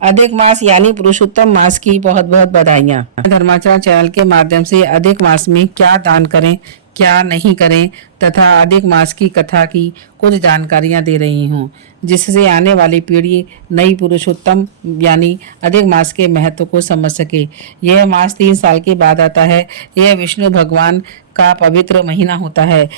अधिक मास यानी पुरुषोत्तम मास की बहुत बहुत बधाइयाँ। धर्माचरण चैनल के माध्यम से अधिक मास में क्या दान करें, क्या नहीं करें तथा अधिक मास की कथा की कुछ जानकारियाँ दे रही हूँ, जिससे आने वाली पीढ़ी नई पुरुषोत्तम यानी अधिक मास के महत्व को समझ सके। यह मास 3 साल के बाद आता है। यह विष्णु भगवान का पवित्र महीना होता है।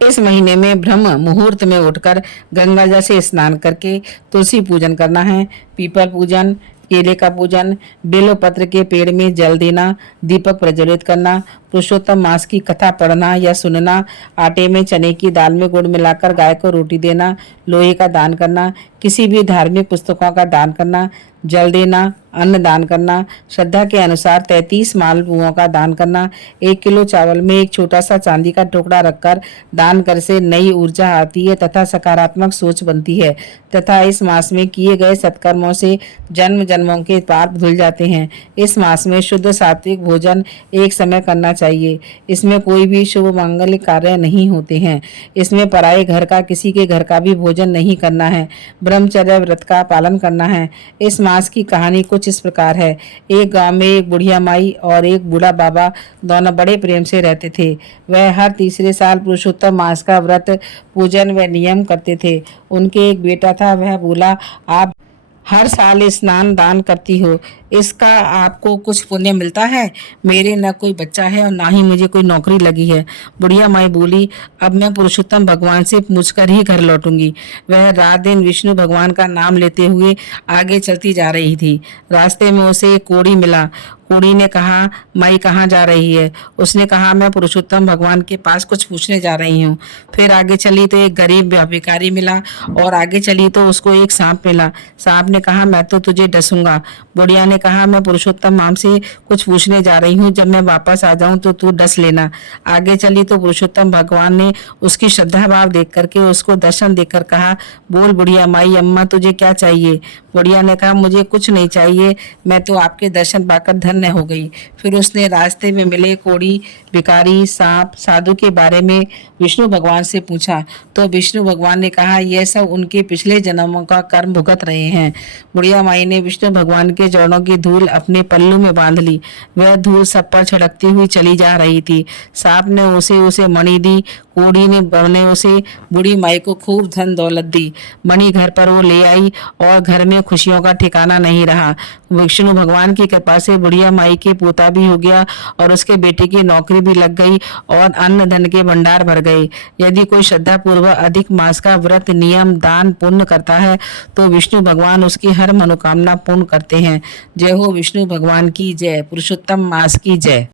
इस महीने में ब्रह्म मुहूर्त में उठकर गंगा जल से स्नान करके तुलसी पूजन करना है, पीपल पूजन, केले का पूजन, बेलो पत्र के पेड़ में जल देना, दीपक प्रज्वलित करना, पुरुषोत्तम मास की कथा पढ़ना या सुनना, आटे में चने की दाल में गुड़ मिलाकर गाय को रोटी देना, लोहे का दान करना, किसी भी धार्मिक पुस्तकों का दान करना, जल देना, अन्न दान करना, श्रद्धा के अनुसार 33 मालपुओं का दान करना, 1 किलो चावल में एक छोटा सा चांदी का टुकड़ा रखकर दान कर से नई ऊर्जा आती है तथा सकारात्मक सोच बनती है तथा इस मास में किए गए सत्कर्मों से जन्म जन्मों के पाप धुल जाते हैं। इस मास में शुद्ध सात्विक भोजन एक समय करना चाहिए। इसमें कोई भी शुभ मंगल कार्य नहीं होते हैं। इसमें पराये घर का, किसी के घर का भी भोजन नहीं करना है। ब्रह्मचर्य व्रत का पालन करना है। इस मास की कहानी कुछ इस प्रकार है। एक गांव में एक बुढ़िया माई और एक बूढ़ा बाबा दोनों बड़े प्रेम से रहते थे। वह हर तीसरे साल पुरुषोत्तम मास का व्रत, पूजन व नियम करते थे। उनके एक बेटा था। वह बोला, आप हर साल स्नान दान करती हो, इसका आपको कुछ पुण्य मिलता है? मेरे न कोई बच्चा है और ना ही मुझे कोई नौकरी लगी है। बुढ़िया माई बोली, अब मैं पुरुषोत्तम भगवान से पूछकर ही घर लौटूंगी। वह रात दिन विष्णु भगवान का नाम लेते हुए आगे चलती जा रही थी। रास्ते में उसे एक कोढ़ी मिला। कोढ़ी ने कहा, माई कहाँ जा रही है? उसने कहा, मैं पुरुषोत्तम भगवान के पास कुछ पूछने जा रही हूँ। फिर आगे चली तो एक गरीब भिखारी मिला और आगे चली तो उसको एक सांप मिला। सांप ने कहा, मैं तो तुझे डसूंगा। बुढ़िया ने कहा, मैं पुरुषोत्तम माम से कुछ पूछने जा रही हूँ, जब मैं वापस आ जाऊं तो तू डस लेना। आगे चली तो पुरुषोत्तम भगवान ने उसकी श्रद्धा भाव देख करके उसको दर्शन देकर कहा, बोल बुढ़िया माई, अम्मा तुझे क्या चाहिए? बुढ़िया ने कहा, मुझे कुछ नहीं चाहिए, मैं तो आपके दर्शन पाकर धन्य हो गई। फिर उसने रास्ते में मिले कोढ़ी, भिखारी, सांप, साधु के बारे में विष्णु भगवान से पूछा तो विष्णु भगवान ने कहा, यह सब उनके पिछले जन्मों का कर्म भुगत रहे हैं। बुढ़िया माई ने विष्णु भगवान के चरणों की धूल अपने पल्लू में बांध ली। वह धूल सब पर छिड़कती हुई चली जा रही थी। सांप ने उसे मणि दी। कोढ़ी ने उसे बूढ़ी माई को खूब धन दौलत दी। मणि घर पर वो ले आई और घर में खुशियों का ठिकाना नहीं रहा। विष्णु भगवान की कृपा से बुढ़िया माई के पोता भी हो गया और उसके बेटे की नौकरी भी लग गई और अन्न धन के भंडार भर गए। यदि कोई श्रद्धा पूर्वक अधिक मास का व्रत, नियम, दान, पुण्य करता है तो विष्णु भगवान उसकी हर मनोकामना पूर्ण करते हैं। जय हो विष्णु भगवान की जय। पुरुषोत्तम मास की जय।